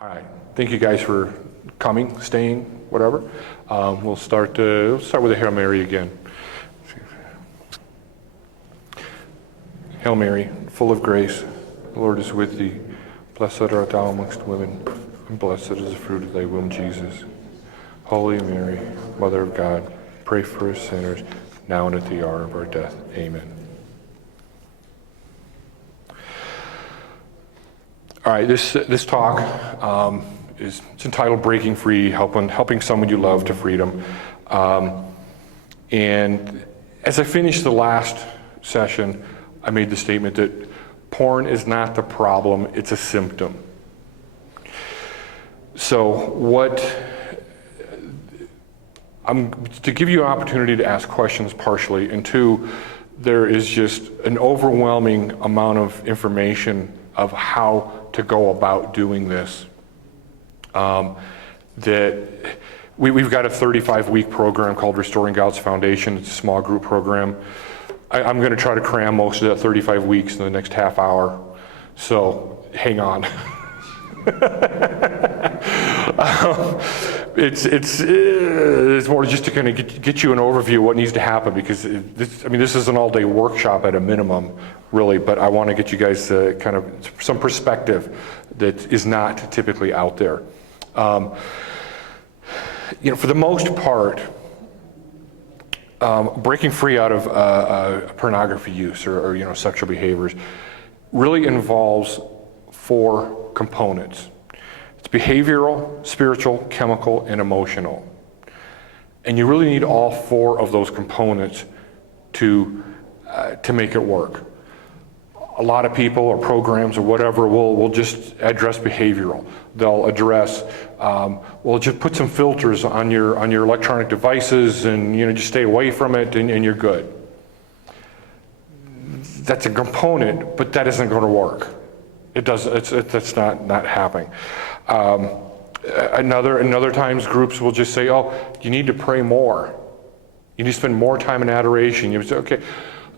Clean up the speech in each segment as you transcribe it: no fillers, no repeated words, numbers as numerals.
All right. Thank you guys for coming, staying, whatever. We'll start with a Hail Mary again. Hail Mary, full of grace, the Lord is with thee. Blessed art thou amongst women, and blessed is the fruit of thy womb, Jesus. Holy Mary, Mother of God, pray for us sinners, now and at the hour of our death. Amen. All right, this talk is entitled "Breaking Free: Helping Someone You Love to Freedom." And as I finished the last session, I made the statement that porn is not the problem; it's a symptom. So, to give you an opportunity to ask questions partially, and two, there is just an overwhelming amount of information of how to go about doing this. That we've got a 35-week program called Restoring God's Foundation. It's a small group program. I'm going to try to cram most of that 35 weeks in the next half hour. So hang on. It's more just to kind of get you an overview of what needs to happen, because this is an all-day workshop at a minimum, really, but I want to get you guys kind of some perspective that is not typically out there. For the most part, breaking free out of pornography use or sexual behaviors really involves 4 components. It's behavioral, spiritual, chemical, and emotional. And you really need all 4 of those components to make it work. A lot of people or programs or whatever will just address behavioral. They'll address, just put some filters on your electronic devices and just stay away from it and you're good. That's a component, but that isn't going to work. It does. That's not happening. Another times groups will just say, "Oh, you need to pray more. You need to spend more time in adoration." You say, "Okay,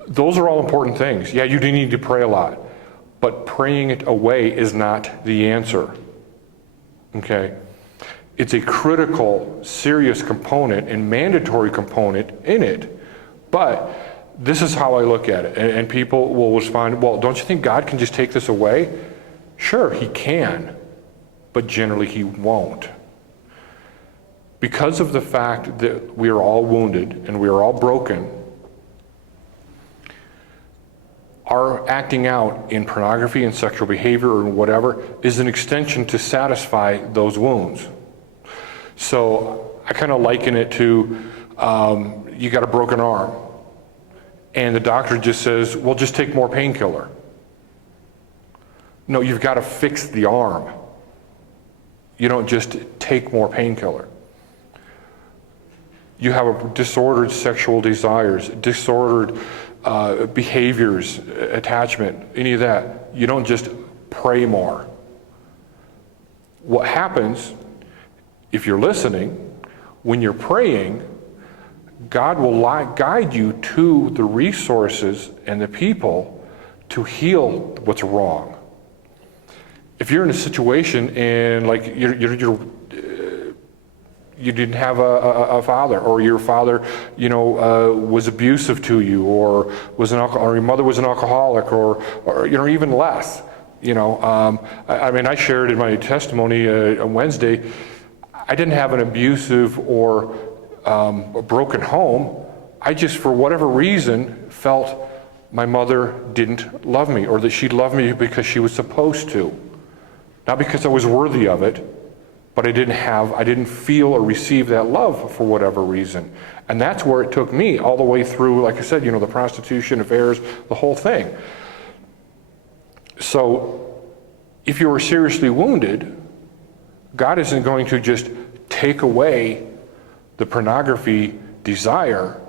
those are all important things. Yeah, you do need to pray a lot, but praying it away is not the answer." Okay, it's a critical, serious component and mandatory component in it, but this is how I look at it, and people will respond, "Well, don't you think God can just take this away?" Sure, he can, but generally he won't. Because of the fact that we are all wounded and we are all broken, our acting out in pornography and sexual behavior or whatever is an extension to satisfy those wounds. So I kind of liken it to you got a broken arm, and the doctor just says, "Well, just take more painkiller." No, you've got to fix the arm. You don't just take more painkiller. You have disordered sexual desires, disordered behaviors, attachment, any of that. You don't just pray more. What happens, if you're listening, when you're praying, God will guide you to the resources and the people to heal what's wrong. If you're in a situation and like you didn't have a father, or your father, was abusive to you, or was or your mother was an alcoholic, or even less. I shared in my testimony on Wednesday, I didn't have an abusive or a broken home. I just, for whatever reason, felt my mother didn't love me, or that she loved me because she was supposed to. Not because I was worthy of it, but I didn't feel or receive that love for whatever reason. And that's where it took me all the way through, like I said, the prostitution, affairs, the whole thing. So if you were seriously wounded, God isn't going to just take away the pornography desire,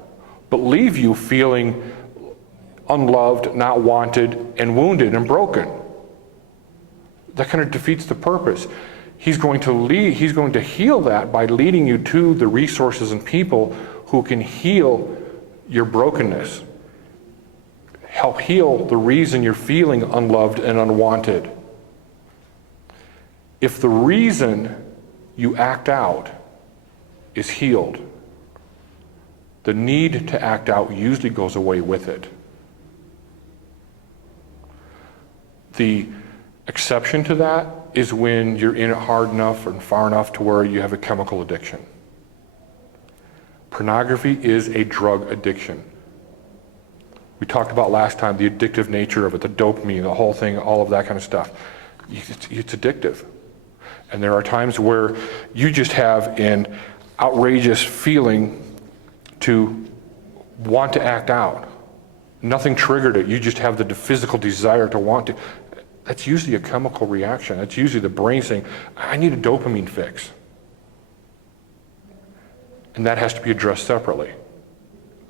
but leave you feeling unloved, not wanted, and wounded and broken. That kind of defeats the purpose. He's going to heal that by leading you to the resources and people who can heal your brokenness. Help heal the reason you're feeling unloved and unwanted. If the reason you act out is healed, the need to act out usually goes away with it. The exception to that is when you're in it hard enough and far enough to where you have a chemical addiction. Pornography is a drug addiction. We talked about last time the addictive nature of it, the dopamine, the whole thing, all of that kind of stuff. It's addictive. And there are times where you just have an outrageous feeling to want to act out. Nothing triggered it. You just have the physical desire to want to. That's usually a chemical reaction. That's usually the brain saying, I need a dopamine fix. And that has to be addressed separately.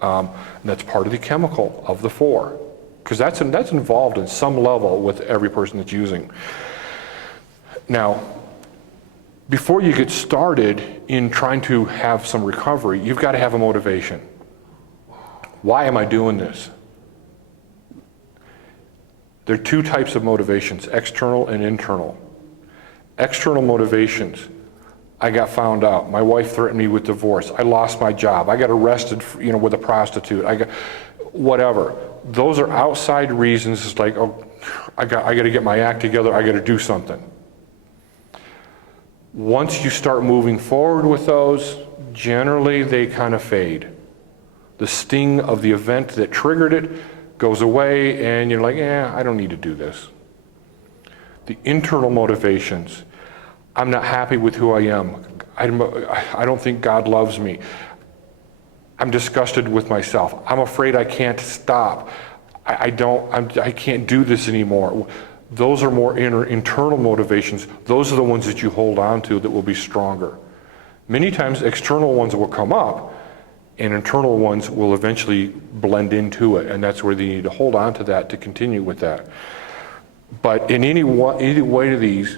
And that's part of the chemical of the 4. Because that's involved in some level with every person that's using. Now, before you get started in trying to have some recovery, you've got to have a motivation. Why am I doing this? There are 2 types of motivations, external and internal. External motivations. I got found out. My wife threatened me with divorce. I lost my job. I got arrested, with a prostitute. I got whatever. Those are outside reasons. It's like, oh, I got to get my act together. I got to do something. Once you start moving forward with those, generally they kind of fade. The sting of the event that triggered it goes away, and you're like, I don't need to do this. The internal motivations. I'm not happy with who I am. I don't think God loves me. I'm disgusted with myself. I'm afraid I can't stop. I can't do this anymore. Those are more internal motivations. Those are the ones that you hold on to that will be stronger. Many times external ones will come up, and internal ones will eventually blend into it, and that's where you need to hold on to that to continue with that. But in any way of these,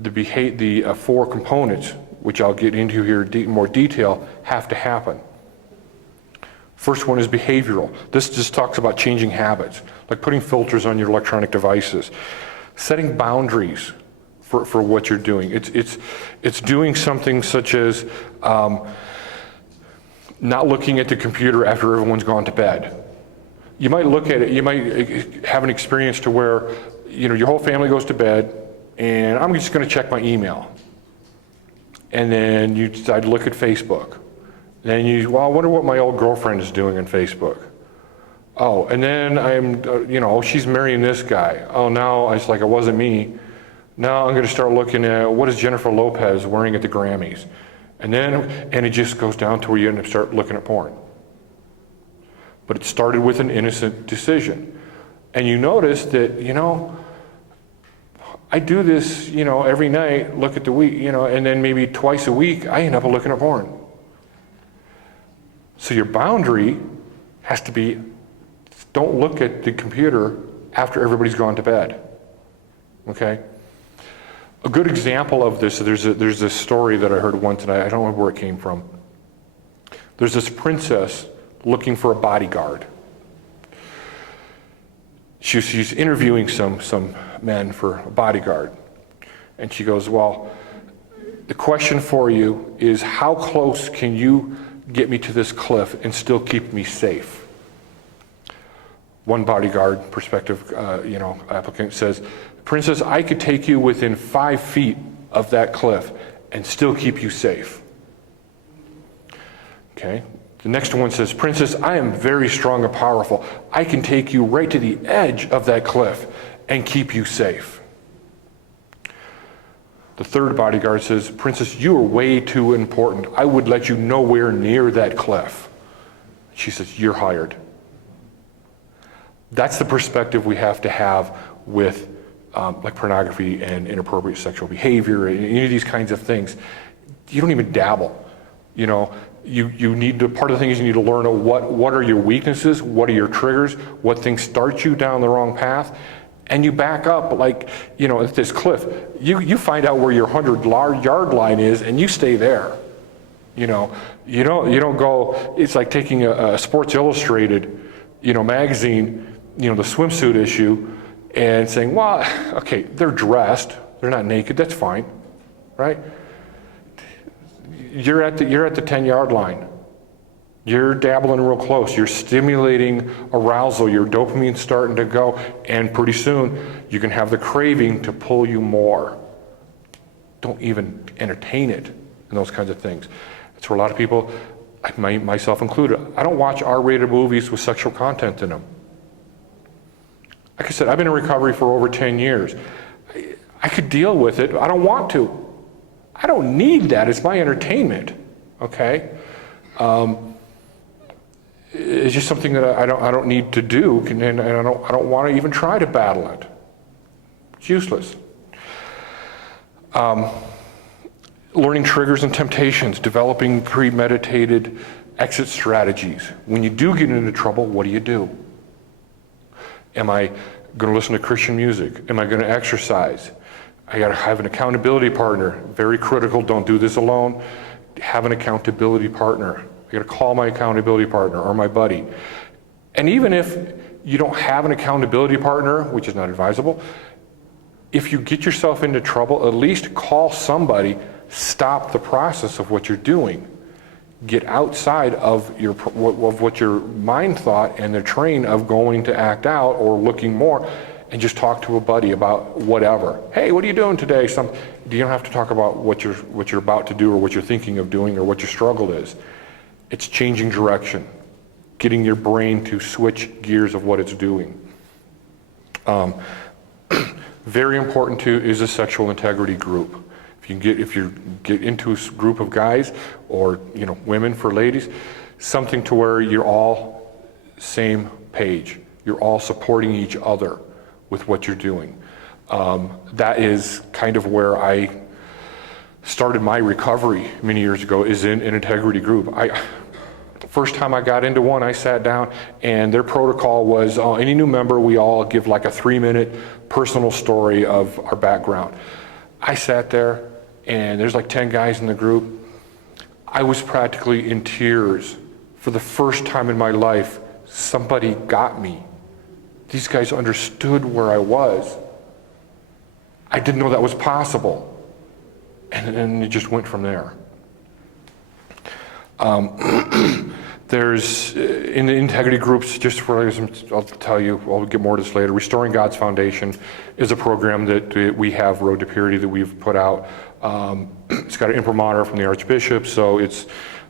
the 4 components, which I'll get into here in more detail, have to happen. First one is behavioral. This just talks about changing habits, like putting filters on your electronic devices, setting boundaries for what you're doing. It's doing something such as not looking at the computer after everyone's gone to bed. You might look at it, you might have an experience to where your whole family goes to bed, and I'm just going to check my email. And then you decide to look at Facebook. Then I wonder what my old girlfriend is doing on Facebook. Oh, and then she's marrying this guy. Oh, now it's like it wasn't me. Now I'm going to start looking at what is Jennifer Lopez wearing at the Grammys. And it just goes down to where you end up start looking at porn. But it started with an innocent decision. And you notice that, I do this, every night, look at the week, and then maybe twice a week, I end up looking at porn. So your boundary has to be, don't look at the computer after everybody's gone to bed. Okay? A good example of this, there's this story that I heard once, and I don't remember where it came from. There's this princess looking for a bodyguard. She's interviewing some men for a bodyguard. And she goes, well, the question for you is, how close can you get me to this cliff and still keep me safe? One bodyguard prospective applicant says, Princess, I could take you within 5 feet of that cliff and still keep you safe. Okay. The next one says, Princess, I am very strong and powerful. I can take you right to the edge of that cliff and keep you safe. The third bodyguard says, Princess, you are way too important. I would let you nowhere near that cliff. She says, you're hired. That's the perspective we have to have with like pornography and inappropriate sexual behavior and any of these kinds of things. You don't even dabble. You need to, part of the thing is you need to learn what are your weaknesses, what are your triggers, what things start you down the wrong path, and you back up at this cliff. You find out where your 100-yard line is, and you stay there. You don't go. It's like taking a Sports Illustrated, magazine, the swimsuit issue, and saying, well, okay, they're dressed, they're not naked, that's fine. right? You're at the 10-yard line. You're dabbling real close. You're stimulating arousal. Your dopamine's starting to go, and pretty soon you can have the craving to pull you more. Don't even entertain it and those kinds of things. That's where a lot of people, myself included, I don't watch R-rated movies with sexual content in them. Like I said, I've been in recovery for over 10 years. I could deal with it. I don't want to. I don't need that. It's my entertainment. Okay? It's just something that I don't need to do, and I don't want to even try to battle it. It's useless. Learning triggers and temptations, developing premeditated exit strategies. When you do get into trouble, what do? Am I going to listen to Christian music? Am I going to exercise? I got to have an accountability partner. Very critical. Don't do this alone. Have an accountability partner. I got to call my accountability partner or my buddy. And even if you don't have an accountability partner, which is not advisable, if you get yourself into trouble, at least call somebody, stop the process of what you're doing. Get outside of what your mind thought and the train of going to act out or looking more, and just talk to a buddy about whatever. Hey, what are you doing today? You don't have to talk about what you're about to do or what you're thinking of doing or what your struggle is. It's changing direction, getting your brain to switch gears of what it's doing. Very important too is a sexual integrity group. If you get into a group of guys or women for ladies, something to where you're all same page. You're all supporting each other with what you're doing. That is kind of where I started my recovery many years ago, is in an integrity group. First time I got into one, I sat down and their protocol was any new member, we all give like a 3-minute personal story of our background. I sat there and there's like 10 guys in the group. I was practically in tears. For the first time in my life, somebody got me. These guys understood where I was. I didn't know that was possible. And then it just went from there. There's, in the integrity groups, just for, I'll tell you, I'll get more to this later, Restoring God's Foundation is a program that we have, Road to Purity, that we've put out. It's got an imprimatur from the Archbishop, so it's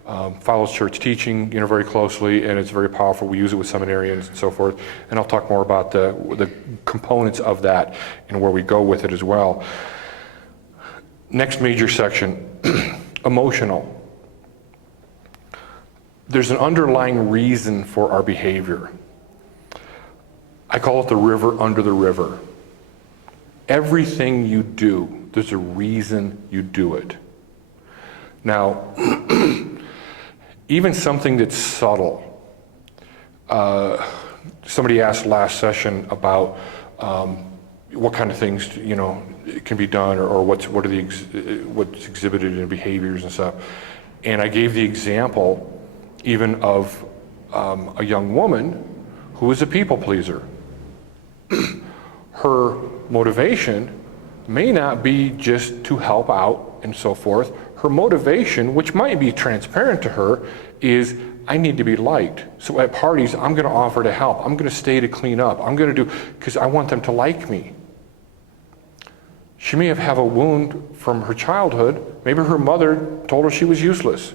follows church teaching, very closely, and it's very powerful. We use it with seminarians and so forth, and I'll talk more about the components of that and where we go with it as well. Next major section, emotional. There's an underlying reason for our behavior. I call it the river under the river. Everything you do, there's a reason you do it. Now, even something that's subtle. Somebody asked last session about what kind of things can be done, or what's exhibited in behaviors and stuff. And I gave the example even of a young woman who was a people pleaser. Her motivation may not be just to help out and so forth. Her motivation, which might be transparent to her, is I need to be liked. So at parties, I'm going to offer to help. I'm going to stay to clean up. I'm going to do, because I want them to like me. She may have a wound from her childhood. Maybe her mother told her she was useless.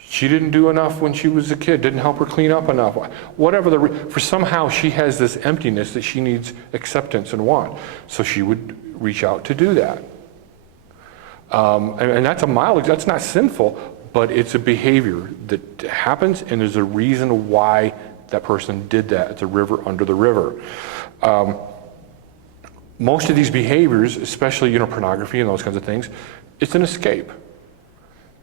She didn't do enough when she was a kid, didn't help her clean up enough. Whatever, for somehow she has this emptiness that she needs acceptance and want. So she would reach out to do that. And that's that's not sinful, but it's a behavior that happens, and there's a reason why that person did that. It's a river under the river. Most of these behaviors, especially pornography and those kinds of things, it's an escape.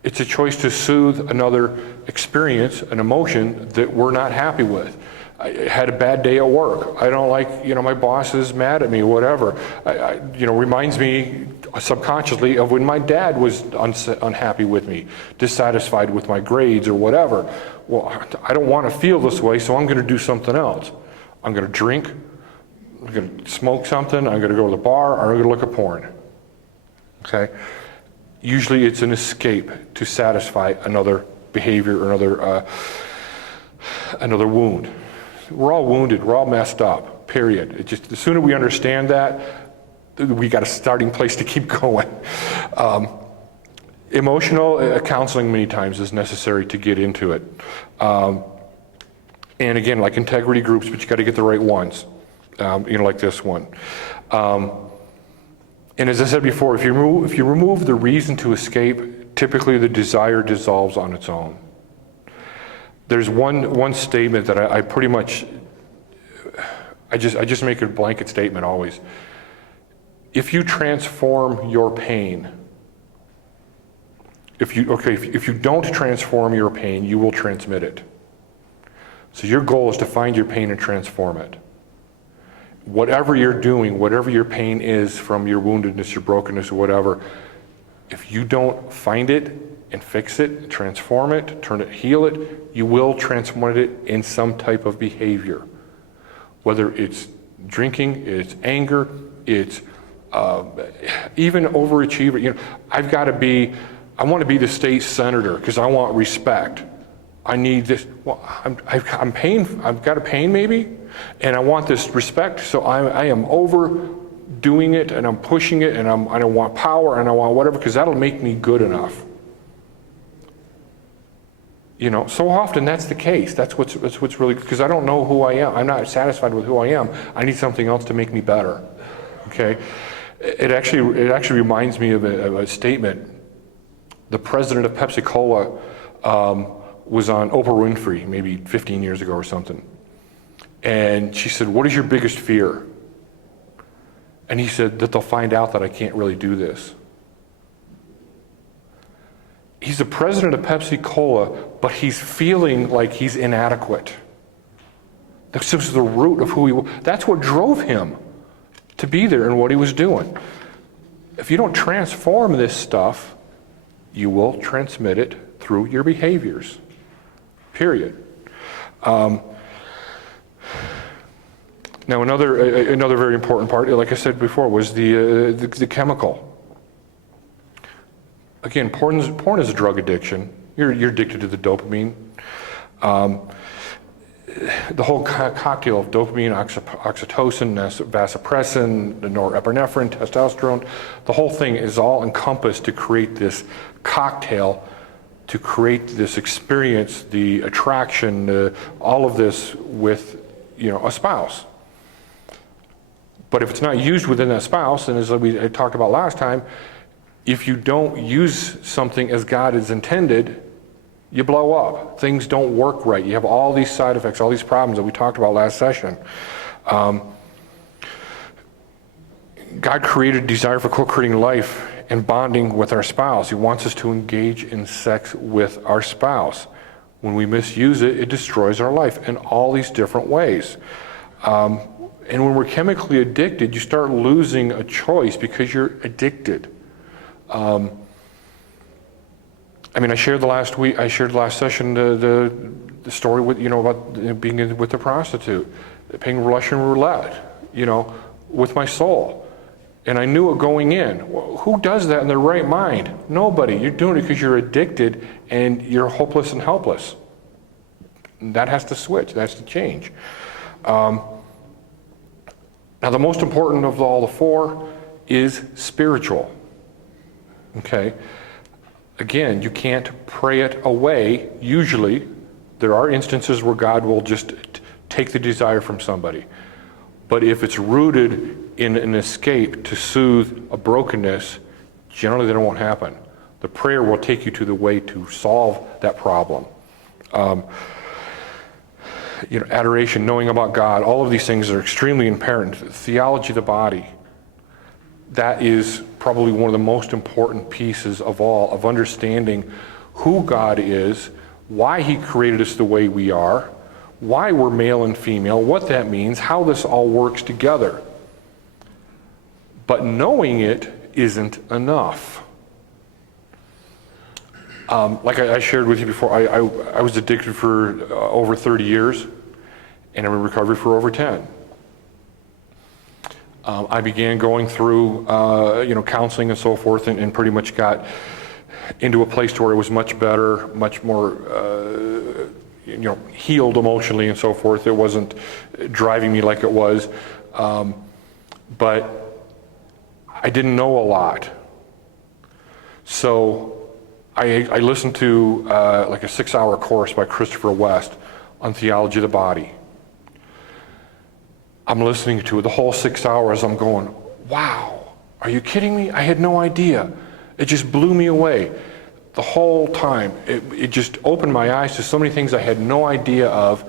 It's a choice to soothe another experience, an emotion that we're not happy with. I had a bad day at work. I don't like, my boss is mad at me, whatever. Reminds me subconsciously of when my dad was unhappy with me, dissatisfied with my grades or whatever. Well, I don't want to feel this way, so I'm going to do something else. I'm going to drink, I'm going to smoke something, I'm going to go to the bar, or I'm going to look at porn. Okay? Usually it's an escape to satisfy another behavior or another wound. We're all wounded, we're all messed up, period. It just, the sooner we understand that, we got a starting place to keep going. Emotional counseling many times is necessary to get into it. And again, like integrity groups, but you got to get the right ones, like this one. And as I said before, if you remove the reason to escape, typically the desire dissolves on its own. There's one statement that I pretty much, I just make a blanket statement always. If you transform your pain, if you don't transform your pain, you will transmit it. So your goal is to find your pain and transform it. Whatever you're doing, whatever your pain is from your woundedness, your brokenness, or whatever, if you don't find it and fix it, transform it, turn it, heal it, you will transform it in some type of behavior. Whether it's drinking, it's anger, it's even overachiever. I want to be the state senator because I want respect. I need this. Well, I'm pain. I've got a pain maybe, and I want this respect. So I am overdoing it, and I'm pushing it, and I don't want power, and I want whatever because that'll make me good enough. So often that's the case. That's what's really, because I don't know who I am. I'm not satisfied with who I am. I need something else to make me better. Okay, it actually reminds me of a statement. The president of Pepsi-Cola was on Oprah Winfrey maybe 15 years ago or something. And she said, "What is your biggest fear?" And he said, "That they'll find out that I can't really do this." He's the president of Pepsi-Cola, but he's feeling like he's inadequate. That's just the root of who he was. That's what drove him to be there and what he was doing. If you don't transform this stuff, you will transmit it through your behaviors. Period. Now another very important part, like I said before, was the chemical. Again, porn is a drug addiction. You're addicted to the dopamine. The whole cocktail of dopamine, oxytocin, vasopressin, norepinephrine, testosterone, the whole thing is all encompassed to create this cocktail, to create this experience, the attraction, all of this with a spouse. But if it's not used within that spouse, and as I talked about last time, if you don't use something as God has intended, you blow up. Things don't work right. You have all these side effects, all these problems that we talked about last session. God created desire for co-creating life and bonding with our spouse. He wants us to engage in sex with our spouse. When we misuse it, it destroys our life in all these different ways. And when we're chemically addicted, you start losing a choice because you're addicted. I shared last session the story with about being with the prostitute, playing Russian roulette, with my soul, and I knew it going in. Well, who does that in their right mind? Nobody. You're doing it because you're addicted and you're hopeless and helpless. That has to switch. That has to change. Now, the most important of all the four is spiritual. Okay. Again, you can't pray it away. Usually, there are instances where God will just take the desire from somebody. But if it's rooted in an escape to soothe a brokenness, generally that won't happen. The prayer will take you to the way to solve that problem. Adoration, knowing about God, all of these things are extremely imperative. Theology of the body. That is probably one of the most important pieces of all, of understanding who God is, why He created us the way we are, why we're male and female, what that means, how this all works together. But knowing it isn't enough. Like I shared with you before, I was addicted for over 30 years, and I'm in recovery for over 10. I began going through, counseling and so forth, and pretty much got into a place to where it was much better, much more, healed emotionally and so forth. It wasn't driving me like it was. But I didn't know a lot. So I listened to like a 6-hour course by Christopher West on theology of the body. I'm listening to it the whole 6 hours. I'm going, wow, are you kidding me? I had no idea. It just blew me away. The whole time, it just opened my eyes to so many things I had no idea of,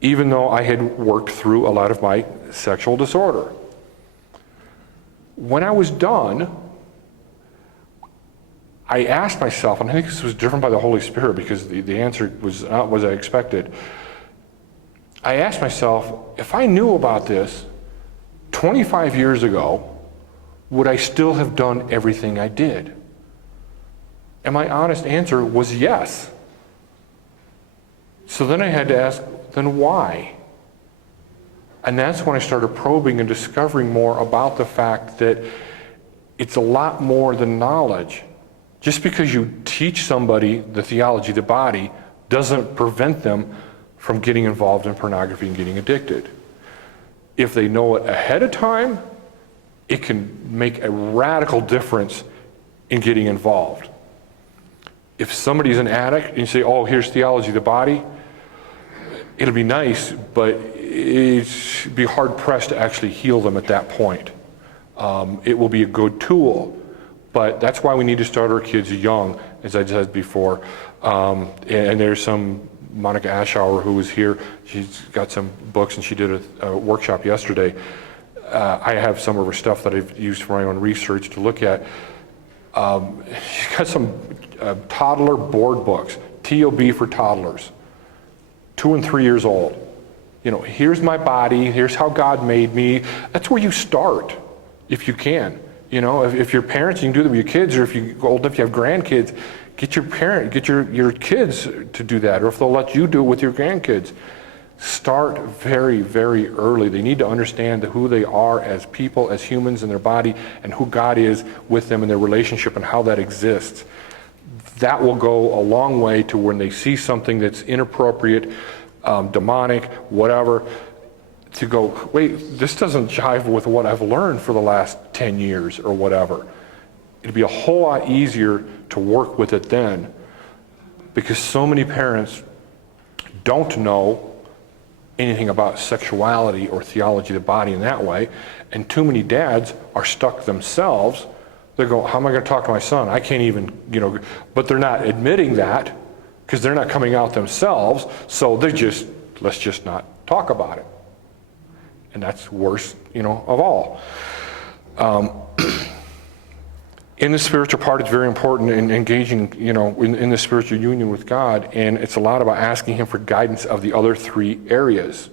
even though I had worked through a lot of my sexual disorder. When I was done, I asked myself, and I think this was different by the Holy Spirit because the answer was not what I expected. I asked myself, if I knew about this 25 years ago, would I still have done everything I did? And my honest answer was yes. So then I had to ask, then why? And that's when I started probing and discovering more about the fact that it's a lot more than knowledge. Just because you teach somebody the theology of the body doesn't prevent them from getting involved in pornography and getting addicted. If they know it ahead of time, it can make a radical difference in getting involved. If somebody's an addict and you say, oh, here's theology of the body, it'll be nice, but it'd be hard pressed to actually heal them at that point. It will be a good tool, but that's why we need to start our kids young, as I said before. And there's some Monica Aschauer who was here. She's got some books and she did a workshop yesterday. I have some of her stuff that I've used for my own research to look at. She's got some toddler board books, TOB for toddlers, 2 and 3 years old. Here's my body, here's how God made me. That's where you start, if you can. If you're parents, you can do that with your kids, or if you're old enough, you have grandkids, get your kids to do that, or if they'll let you do it with your grandkids. Start very, very early. They need to understand who they are as people, as humans in their body, and who God is with them in their relationship and how that exists. That will go a long way to when they see something that's inappropriate, demonic, whatever, to go, wait, this doesn't jive with what I've learned for the last 10 years or whatever. It'd be a whole lot easier to work with it then, because so many parents don't know anything about sexuality or theology of the body in that way, and too many dads are stuck themselves. They go, how am I going to talk to my son? I can't even, but they're not admitting that because they're not coming out themselves, so let's just not talk about it. And that's worse, of all. In the spiritual part, it's very important in engaging, in the spiritual union with God, and it's a lot about asking Him for guidance of the other 3 areas.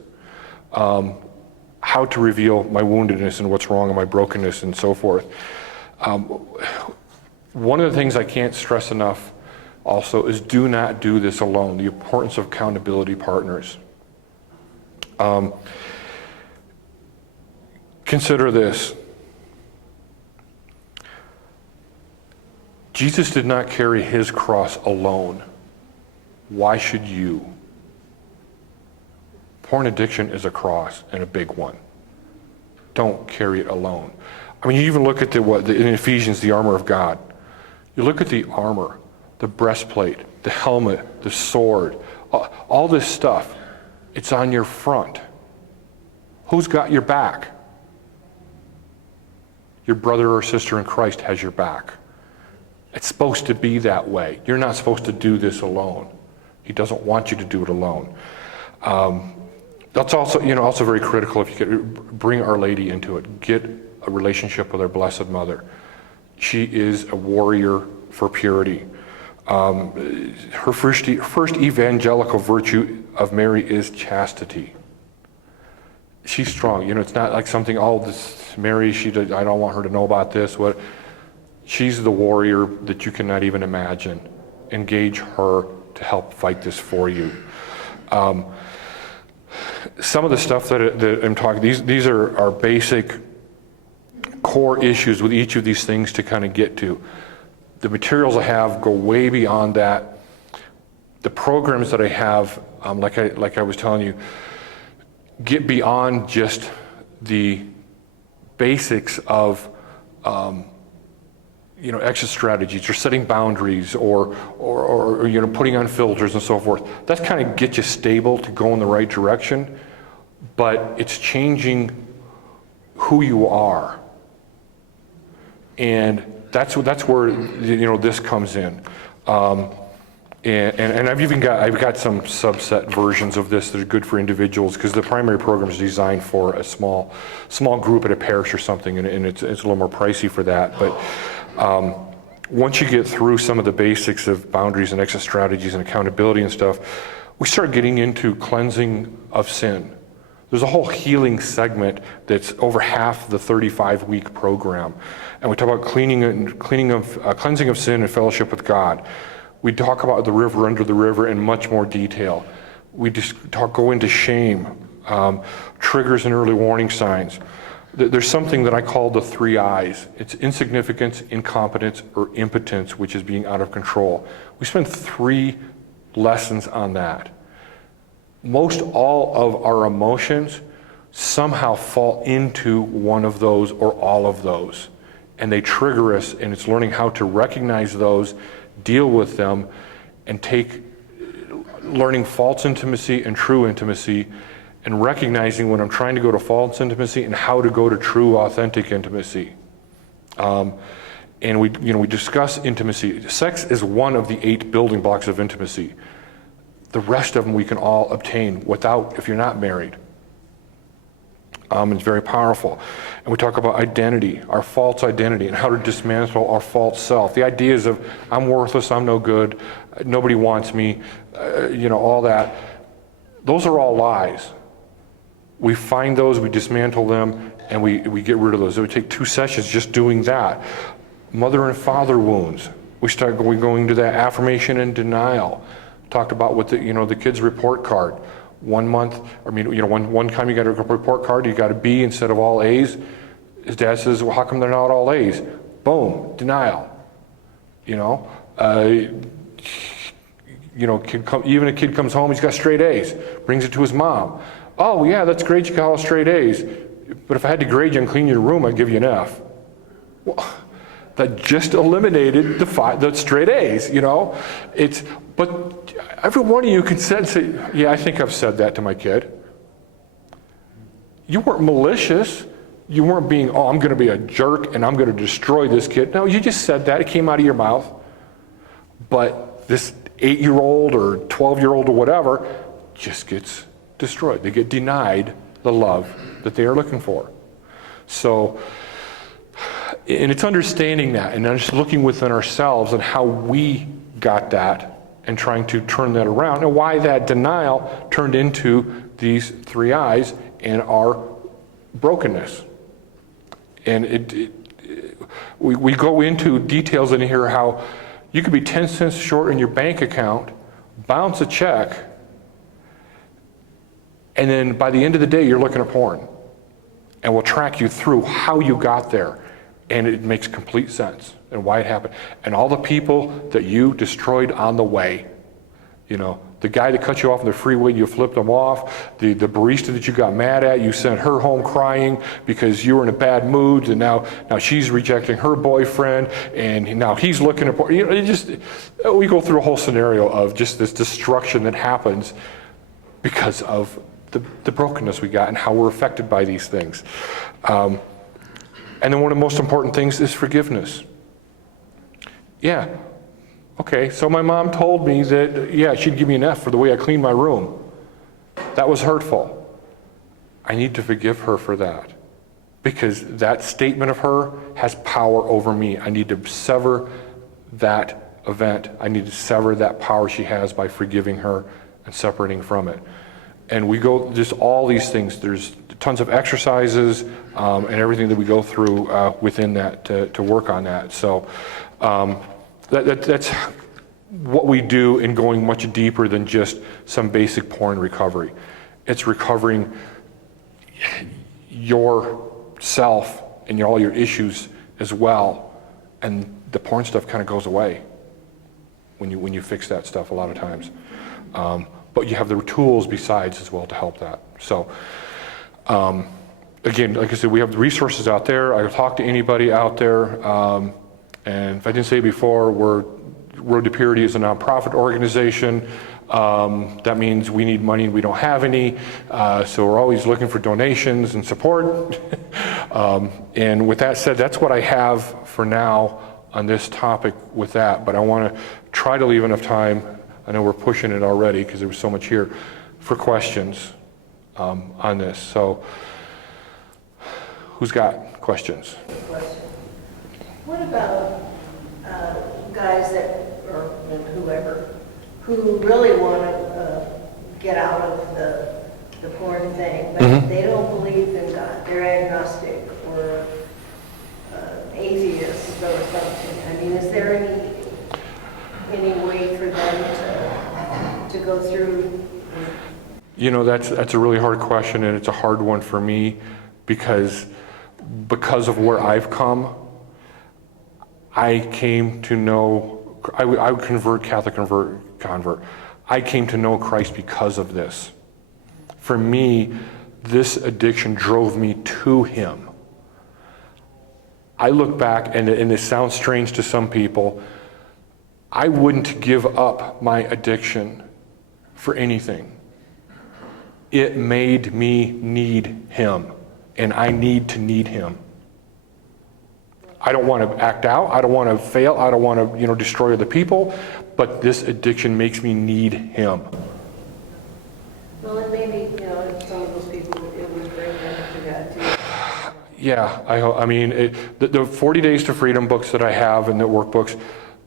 How to reveal my woundedness and what's wrong and my brokenness and so forth. One of the things I can't stress enough also is do not do this alone, the importance of accountability partners. Consider this. Jesus did not carry His cross alone. Why should you? Porn addiction is a cross, and a big one. Don't carry it alone. I mean, you even look at in Ephesians, the armor of God. You look at the armor, the breastplate, the helmet, the sword, all this stuff. It's on your front. Who's got your back? Your brother or sister in Christ has your back. It's supposed to be that way. You're not supposed to do this alone. He doesn't want you to do it alone. That's also, also very critical. If you could bring Our Lady into it, get a relationship with our Blessed Mother. She is a warrior for purity. Her first evangelical virtue of Mary is chastity. She's strong. It's not like something, this Mary, I don't want her to know about this. She's the warrior that you cannot even imagine. Engage her to help fight this for you. Some of the stuff that I'm talking, these are our basic core issues with each of these things to kind of get to. The materials I have go way beyond that. The programs that I have, like I was telling you, get beyond just the basics of exit strategies or setting boundaries or putting on filters and so forth. That's kind of get you stable to go in the right direction, but it's changing who you are. And that's where this comes in. And I've got some subset versions of this that are good for individuals, because the primary program is designed for a small group at a parish or something, and it's a little more pricey for that. But once you get through some of the basics of boundaries and exit strategies and accountability and stuff, we start getting into cleansing of sin. There's a whole healing segment that's over half the 35-week program, and we talk about cleansing of sin and fellowship with God. We talk about the river under the river in much more detail. We just go into shame, triggers and early warning signs. There's something that I call the 3 I's. It's insignificance, incompetence, or impotence, which is being out of control. We spend 3 lessons on that. Most all of our emotions somehow fall into one of those or all of those, and they trigger us, and it's learning how to recognize those, deal with them, and learning false intimacy and true intimacy, and recognizing when I'm trying to go to false intimacy and how to go to true, authentic intimacy. And we discuss intimacy. Sex is one of the 8 building blocks of intimacy. The rest of them we can all obtain if you're not married. It's very powerful. And we talk about identity, our false identity, and how to dismantle our false self. The ideas of I'm worthless, I'm no good, nobody wants me, all that. Those are all lies. We find those, we dismantle them, and we get rid of those. It would take 2 sessions just doing that. Mother and father wounds. We start going to that affirmation and denial. Talked about with the kids' report card. 1 month, one time you got a report card, you got a B instead of all A's. His dad says, well, how come they're not all A's? Boom, denial. Even a kid comes home, he's got straight A's, brings it to his mom. Oh yeah, that's great, you got all straight A's. But if I had to grade you and clean your room, I'd give you an F. Well, that just eliminated the straight A's, But every one of you can say, yeah, I think I've said that to my kid. You weren't malicious. You weren't being, I'm going to be a jerk and I'm going to destroy this kid. No, you just said that. It came out of your mouth. But this 8-year-old or 12-year-old or whatever just gets destroyed. They get denied the love that they are looking for. So, and it's understanding that and just looking within ourselves and how we got that and trying to turn that around, and why that denial turned into these 3 I's and our brokenness. And we go into details in here how you could be 10 cents short in your bank account, bounce a check, and then by the end of the day you're looking at porn. And we'll track you through how you got there. And it makes complete sense and why it happened. And all the people that you destroyed on the way, the guy that cut you off on the freeway, you flipped him off, the barista that you got mad at, you sent her home crying because you were in a bad mood, and now she's rejecting her boyfriend, and now he's looking at, we go through a whole scenario of just this destruction that happens because of the brokenness we got and how we're affected by these things. And then one of the most important things is forgiveness. Yeah, okay, so my mom told me that, she'd give me an F for the way I cleaned my room. That was hurtful. I need to forgive her for that, because that statement of her has power over me. I need to sever that event. I need to sever that power she has by forgiving her and separating from it. And we go, just all these things, there's tons of exercises and everything that we go through within that to work on that. So that's what we do in going much deeper than just some basic porn recovery. It's recovering yourself and all your issues as well, and the porn stuff kind of goes away when you fix that stuff a lot of times. But you have the tools besides as well to help that. So again, like I said, we have the resources out there. I'll talk to anybody out there. And if I didn't say it before, Road to Purity is a nonprofit organization. That means we need money and we don't have any. So we're always looking for donations and support. And with that said, that's what I have for now on this topic with that. But I want to try to leave enough time. I know we're pushing it already because there was so much here for questions on this. So who's got questions? What about guys that, or whoever, who really want to get out of the porn thing, but they don't believe in God, they're agnostic or atheist or something? I mean, is there any way for them to go through? You know, that's a really hard question, and it's a hard one for me because of where I've come. I came to know, I would convert, Catholic convert. I came to know Christ because of this. For me, this addiction drove me to Him. I look back, and this sounds strange to some people, I wouldn't give up my addiction for anything. It made me need Him, and I need to need Him. I don't want to act out. I don't want to fail. I don't want to, destroy other people. But this addiction makes me need Him. Well, and maybe, some of those people, it would bring them to God too. Yeah, I mean, the 40 Days to Freedom books that I have and the workbooks,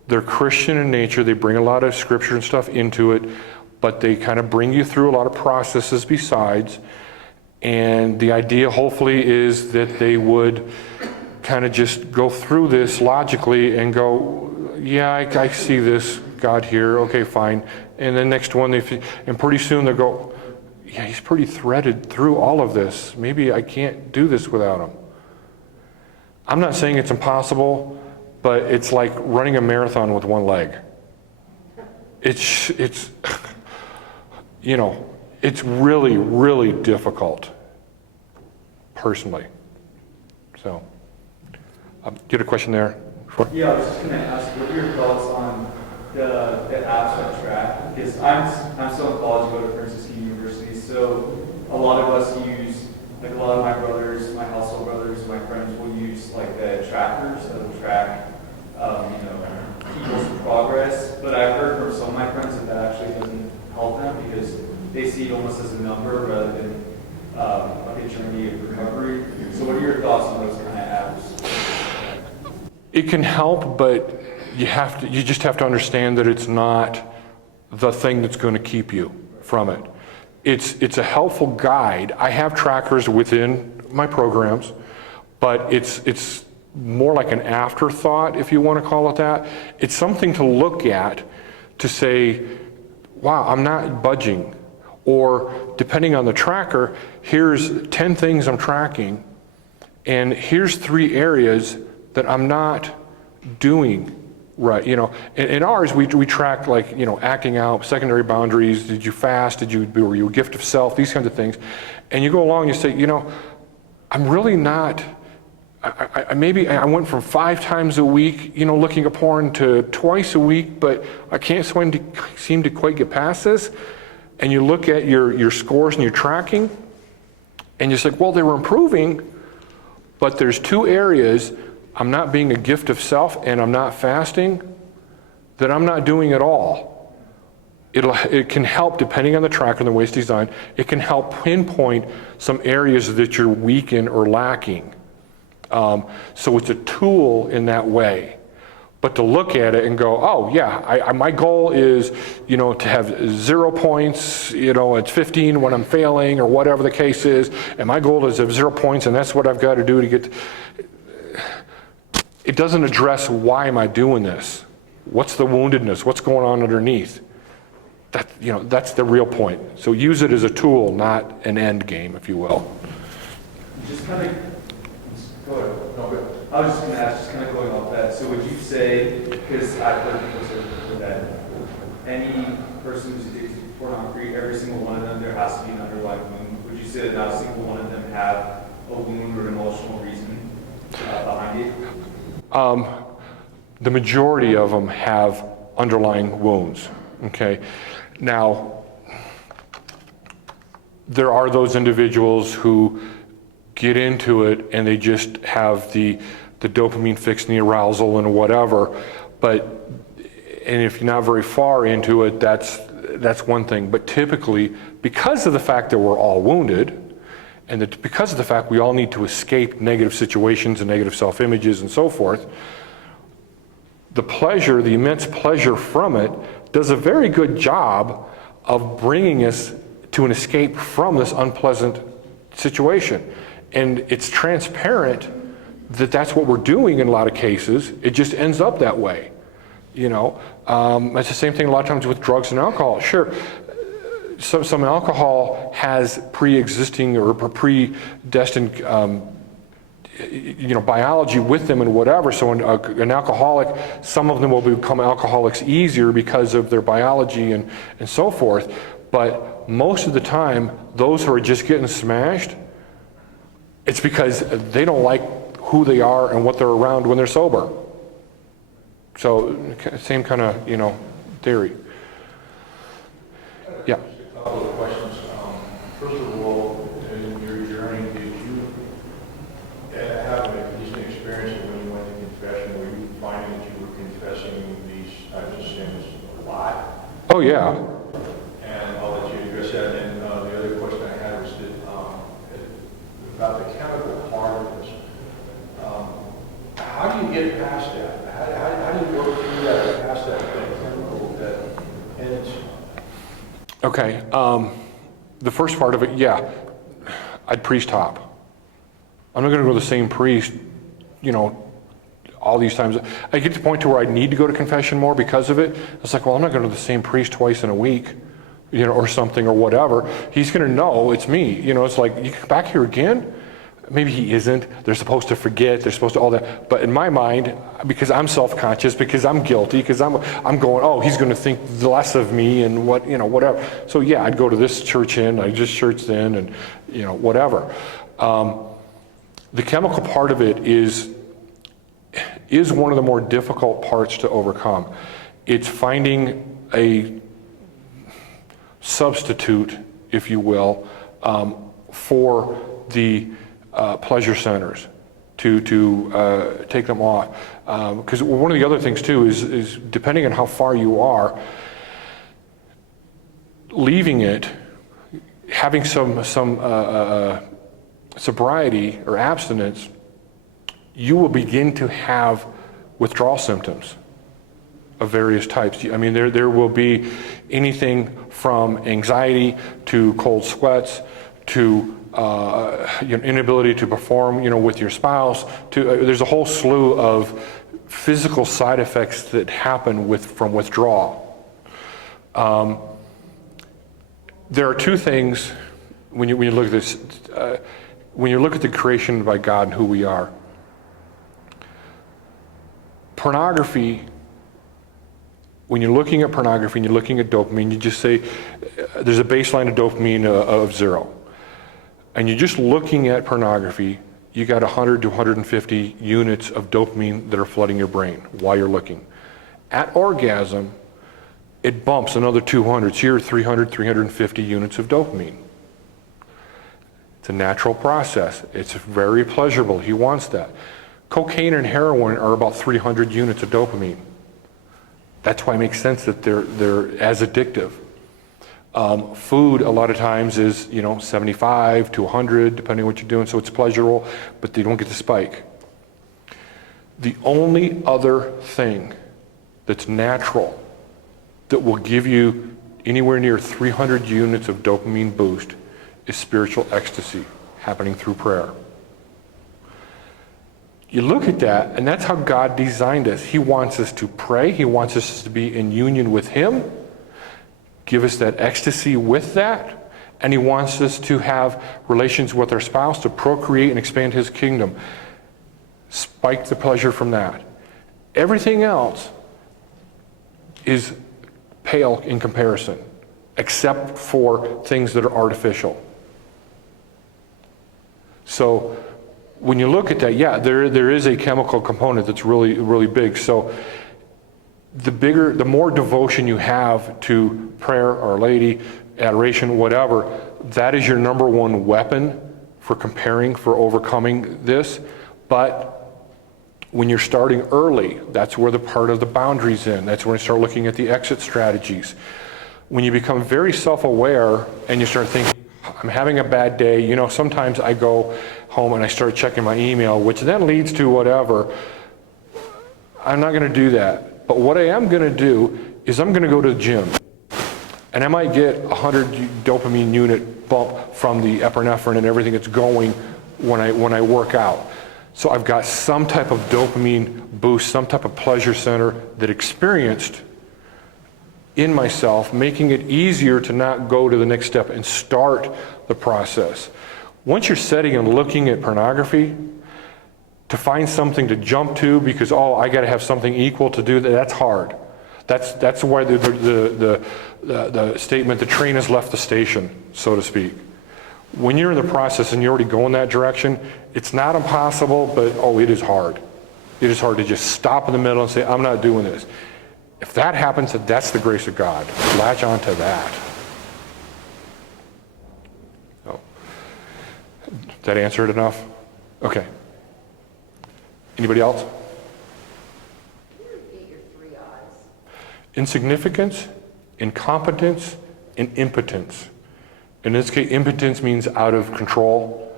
they're Christian in nature. They bring a lot of scripture and stuff into it, but they kind of bring you through a lot of processes besides. And the idea, hopefully, is that they would kind of just go through this logically and go, yeah, I see this God here, okay, fine. And the next one, and pretty soon they'll go, yeah, He's pretty threaded through all of this. Maybe I can't do this without Him. I'm not saying it's impossible, but it's like running a marathon with one leg. It's really, really difficult, personally. So. Get a question there? Yeah, I was just going to ask, what are your thoughts on the abstract track? Because I'm still in college, go to Franciscan University, so a lot of us use, like a lot of my brothers, my household brothers, my friends will use like the trackers that will track, people's progress. But I've heard from some of my friends that actually doesn't help them because they see it almost as a number rather than like a journey of recovery. So what are your thoughts on those kind of apps? It can help, but you just have to understand that it's not the thing that's going to keep you from it. It's a helpful guide. I have trackers within my programs, but it's more like an afterthought, if you want to call it that. It's something to look at to say, wow, I'm not budging. Or depending on the tracker, here's 10 things I'm tracking, and here's 3 areas that I'm not doing right. In ours, we track like, acting out, secondary boundaries, did you fast, were you a gift of self, these kinds of things. And you go along and you say, I'm really not, maybe I went from 5 times a week, looking at porn to twice a week, but I can't seem to quite get past this. And you look at your scores and your tracking, and you're like, well, they were improving, but there's 2 areas. I'm not being a gift of self and I'm not fasting, that I'm not doing at all. It can help, depending on the tracker and the way it's designed, it can help pinpoint some areas that you're weak in or lacking. So it's a tool in that way. But to look at it and go, oh yeah, my goal is, to have 0 points, it's 15 when I'm failing or whatever the case is, and my goal is to have 0 points and that's what I've got to do to get. It doesn't address why am I doing this? What's the woundedness? What's going on underneath? That's the real point. So use it as a tool, not an end game, if you will. Just kind of, go ahead. No, good. I was just going to ask, just kind of going off that. So would you say, because I've heard people say that any person who's addicted to pornography, every single one of them, there has to be an underlying wound. Would you say that not a single one of them have a wound or an emotional reason behind it? The majority of them have underlying wounds, okay? Now, there are those individuals who get into it and they just have the dopamine fix and the arousal and whatever, and if you're not very far into it, that's one thing. But typically, because of the fact that we're all wounded, and that because of the fact we all need to escape negative situations and negative self-images and so forth, the pleasure, the immense pleasure from it, does a very good job of bringing us to an escape from this unpleasant situation. And it's transparent that that's what we're doing in a lot of cases. It just ends up that way. You know, it's the same thing a lot of times with drugs and alcohol. Sure, some alcohol has pre-existing or predestined biology with them and whatever. So an alcoholic, some of them will become alcoholics easier because of their biology and so forth. But most of the time, those who are just getting smashed, it's because they don't like who they are and what they're around when they're sober. So same kind of, theory. Yeah. A couple of questions. First of all, in your journey, did you have at least an experience when you went to confession? Were you finding that you were confessing these types of sins a lot? Oh, yeah. And I'll let you address that. And the other question I had was that, about the chemical part of this. How do you get past that? How do you work through that, past that chemical that ends? Okay. The first part of it, yeah, I'd priest hop. I'm not going to go to the same priest, all these times. I get to the point to where I need to go to confession more because of it. It's like, well, I'm not going to the same priest twice in a week, or something or whatever. He's going to know it's me. It's like, you come back here again? Maybe he isn't. They're supposed to forget. They're supposed to all that. But in my mind, because I'm self-conscious, because I'm guilty, because I'm going, oh, he's going to think less of me and whatever. So yeah, I'd go to this church I just church then, and whatever. The chemical part of it is one of the more difficult parts to overcome. It's finding a substitute, if you will, for the pleasure centers to take them off. Because one of the other things too is depending on how far you are, leaving it, having some sobriety or abstinence, you will begin to have withdrawal symptoms of various types. I mean, there will be anything from anxiety to cold sweats to inability to perform, with your spouse. There's a whole slew of physical side effects that happen from withdrawal. There are two things when you look at this. When you look at the creation by God and who we are, pornography. When you're looking at pornography and you're looking at dopamine, you just say there's a baseline of dopamine of 0. And you're just looking at pornography, you got 100 to 150 units of dopamine that are flooding your brain while you're looking. At orgasm, it bumps another 200. So you're 300, 350 units of dopamine. It's a natural process. It's very pleasurable. He wants that. Cocaine and heroin are about 300 units of dopamine. That's why it makes sense that they're as addictive. Food a lot of times is 75 to 100 depending on what you're doing, so it's pleasurable, but they don't get the spike. The only other thing that's natural that will give you anywhere near 300 units of dopamine boost is spiritual ecstasy happening through prayer. You look at that, and that's how God designed us. He wants us to pray. He wants us to be in union with Him, give us that ecstasy with that, and He wants us to have relations with our spouse to procreate and expand His kingdom. spike the pleasure from that. Everything else is pale in comparison, except for things that are artificial. So when you look at that, yeah, there is a chemical component that's really, really big. So the more devotion you have to prayer, Our Lady, adoration, whatever, that is your number one weapon for comparing, for overcoming this. But when you're starting early, that's where the part of the boundaries in. That's when you start looking at the exit strategies. When you become very self-aware and you start thinking, I'm having a bad day, you know, sometimes I go home and I start checking my email, which then leads to whatever. I'm not going to do that. But what I am going to do is I'm going to go to the gym. And I might get a 100 dopamine unit bump from the epinephrine and everything that's going when I work out. So I've got some type of dopamine boost, some type of pleasure center that experienced in myself, making it easier to not go to the next step and start the process. Once you're sitting and looking at pornography, to find something to jump to because, oh, I got to have something equal to do that, that's hard. That's why the statement, the train has left the station, so to speak. When you're in the process and you're already going that direction, it's not impossible, but oh, it is hard. It is hard to just stop in the middle and say, I'm not doing this. If that happens, that's the grace of God. Latch onto that. Oh. Did that answer it enough? Okay. Anybody else? Can you repeat your 3 I's? Insignificance, incompetence, and impotence. In this case, impotence means out of control.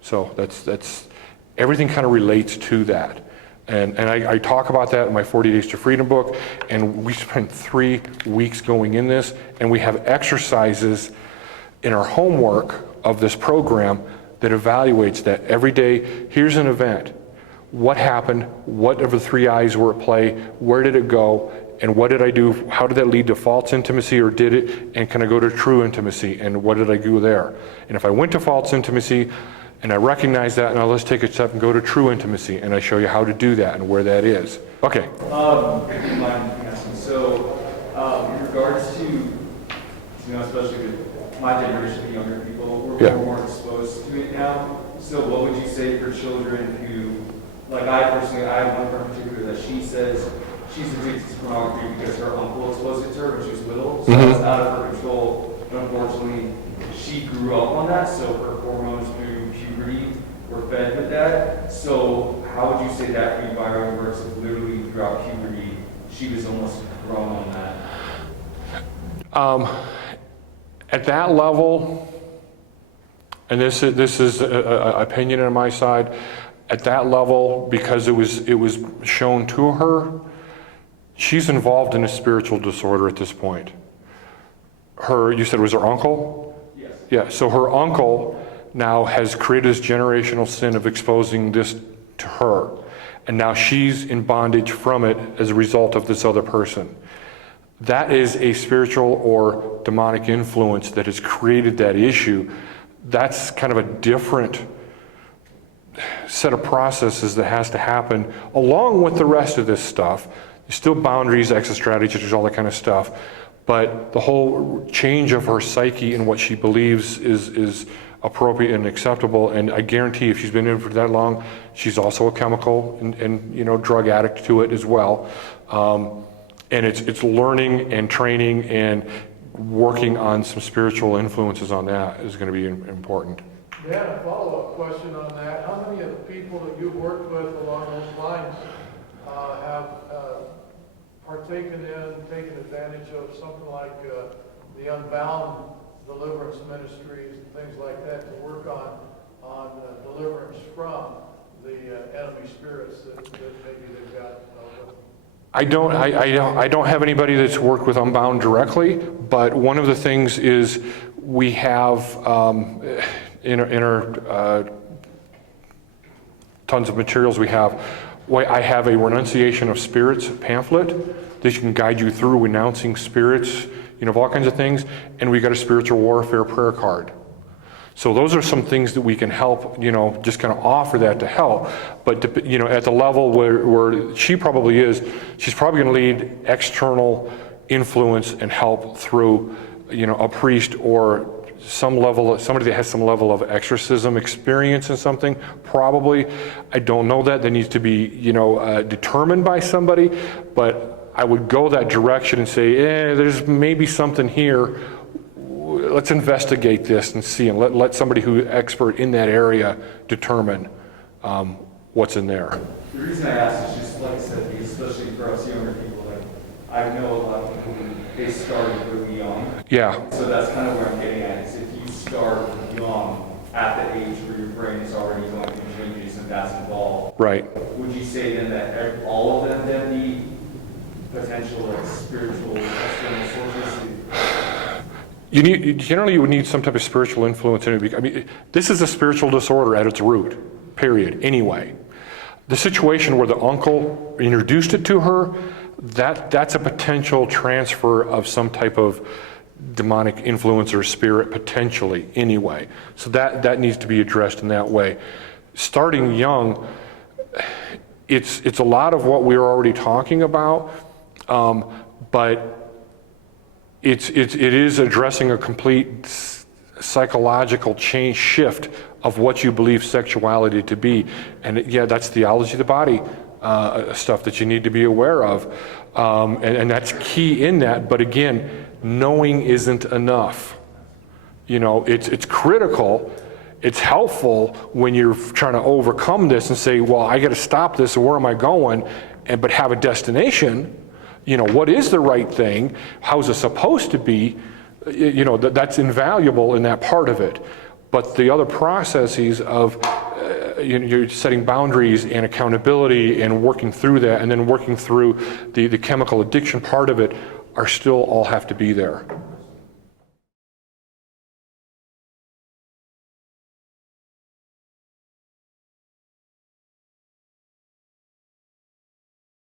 So that's everything kind of relates to that. And I talk about that in my 40 Days to Freedom book, and we spent 3 weeks going in this, and we have exercises in our homework of this program that evaluates that every day. Here's an event. What happened? What of the 3 I's were at play? Where did it go? And what did I do? How did that lead to false intimacy, or did it? And can I go to true intimacy? And what did I do there? And if I went to false intimacy and I recognize that, now let's take a step and go to true intimacy. And I show you how to do that and where that is. Okay. If you mind asking, so in regards to, you know, especially with my generation of younger people, we're more exposed to it now. So what would you say for children who, like I personally, I have one friend in particular that she says she's addicted to pornography because her uncle exposed it to her when she was little, so it's out of her control. But unfortunately, she grew up on that, so her hormones through puberty were fed with that. So how would you say that rewiring works if literally throughout puberty, she was almost grown on that? At that level, and this is an opinion on my side, at that level, because it was shown to her, she's involved in a spiritual disorder at this point. You said it was her uncle? Yes. Yeah, so her uncle now has created this generational sin of exposing this to her. And now she's in bondage from it as a result of this other person. That is a spiritual or demonic influence that has created that issue. That's kind of a different set of processes that has to happen along with the rest of this stuff. There's still boundaries, exit strategies, all that kind of stuff. But the whole change of her psyche and what she believes is appropriate and acceptable. And I guarantee if she's been in it for that long, she's also a chemical and you know, drug addict to it as well. And it's learning and training and working on some spiritual influences on that is going to be important. Dan, a follow-up question on that. How many of the people that you've worked with along those lines have partaken in, taken advantage of something like the Unbound deliverance ministries and things like that to work on deliverance from the enemy spirits that maybe they've got with them? I don't have anybody that's worked with Unbound directly, but one of the things is we have in our tons of materials we have. I have a renunciation of spirits pamphlet that can guide you through renouncing spirits, you know, of all kinds of things, and we got a spiritual warfare prayer card. So those are some things that we can help, just kind of offer that to help. But, at the level where she probably is, she's probably going to need external influence and help through, a priest or somebody that has some level of exorcism experience in something, probably. I don't know that. That needs to be, determined by somebody. But I would go that direction and say, there's maybe something here. Let's investigate this and see, and let somebody who's expert in that area determine what's in there. The reason I ask is just like I said, because especially for us younger people, like I know a lot of people who they started really young. Yeah. So that's kind of where I'm getting at. Is if you start young at the age where your brain is already going through changes and that's involved. Right. Would you say then that all of them then need potential like spiritual external sources? Generally, you would need some type of spiritual influence in it. I mean, this is a spiritual disorder at its root, period, anyway. The situation where the uncle introduced it to her, that's a potential transfer of some type of demonic influence or spirit, potentially, anyway. So that needs to be addressed in that way. Starting young, it's a lot of what we were already talking about, but it is addressing a complete psychological shift of what you believe sexuality to be. And that's theology of the body stuff that you need to be aware of. And that's key in that. But again, knowing isn't enough. It's critical. It's helpful when you're trying to overcome this and say, well, I got to stop this, and where am I going? But have a destination. What is the right thing? How's it supposed to be? That's invaluable in that part of it. But the other processes of you're setting boundaries and accountability and working through that, and then working through the chemical addiction part of it, are still all have to be there.